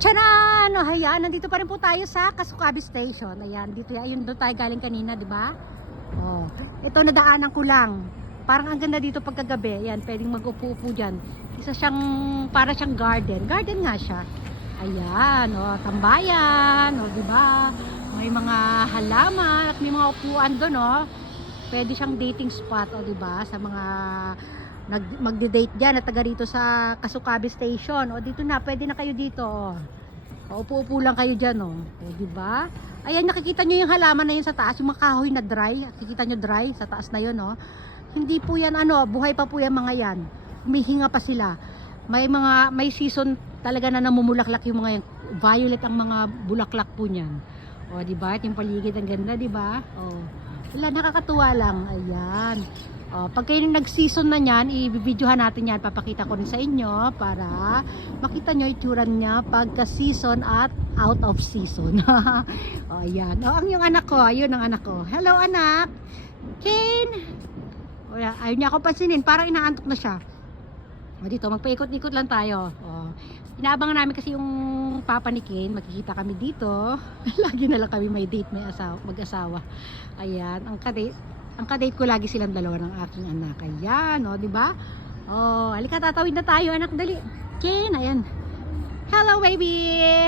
Tcharan! O, ayan, nandito pa rin po tayo sa Kasukabe Station. Ayan, dito, ayun doon tayo galing kanina, di ba? Oh, ito nadaanan ko lang. Parang ang ganda dito pagkagabi. Ayan, pwedeng mag-upo-upo dyan. Isa siyang, para siyang garden. Garden nga siya. Ayan, o, tambayan, o, di ba? May mga halaman at may mga upuan doon, o. Pwede siyang dating spot, o, di ba? Sa mga magde-date diyan at taga rito sa Kasukabe Station. O, dito na, pwede na kayo dito, o. O, upo-upo lang kayo diyan, o. O, di ba? Ayan, nakikita niyo yung halaman na yun sa taas, yung mga kahoy na dry. Nakikita niyo dry sa taas na yun, o. Hindi po yan ano, buhay pa po yung mga yan. Humihinga pa sila. May season talaga na namumulaklak yung mga yan. Violet ang mga bulaklak po niyan. O, di ba? Yung paligid ang ganda, di ba? O. Wala, nakakatuwa lang. Ayan. O, pag kayo nag-season na niyan, i-videohan natin yan. Papakita ko rin sa inyo para makita nyo itsura niya pagka-season at out of season. O, ayan. O, ang yung anak ko. Ayun ang anak ko. Hello, anak. Kane. O, ayaw niya ako pansinin. Parang inaantok na siya. O, dito, magpaikot-ikot lang tayo. O, inaabangan namin kasi yung papa ni Kane. Magkikita kami dito. Lagi na lang kami may date, may mag-asawa. Ayan, ang kadate ko lagi silang dalawa ng aking anak. Ayan, o, di ba? Oh, halika, tatawid na tayo, anak, dali. Kane, ayan. Hello, baby.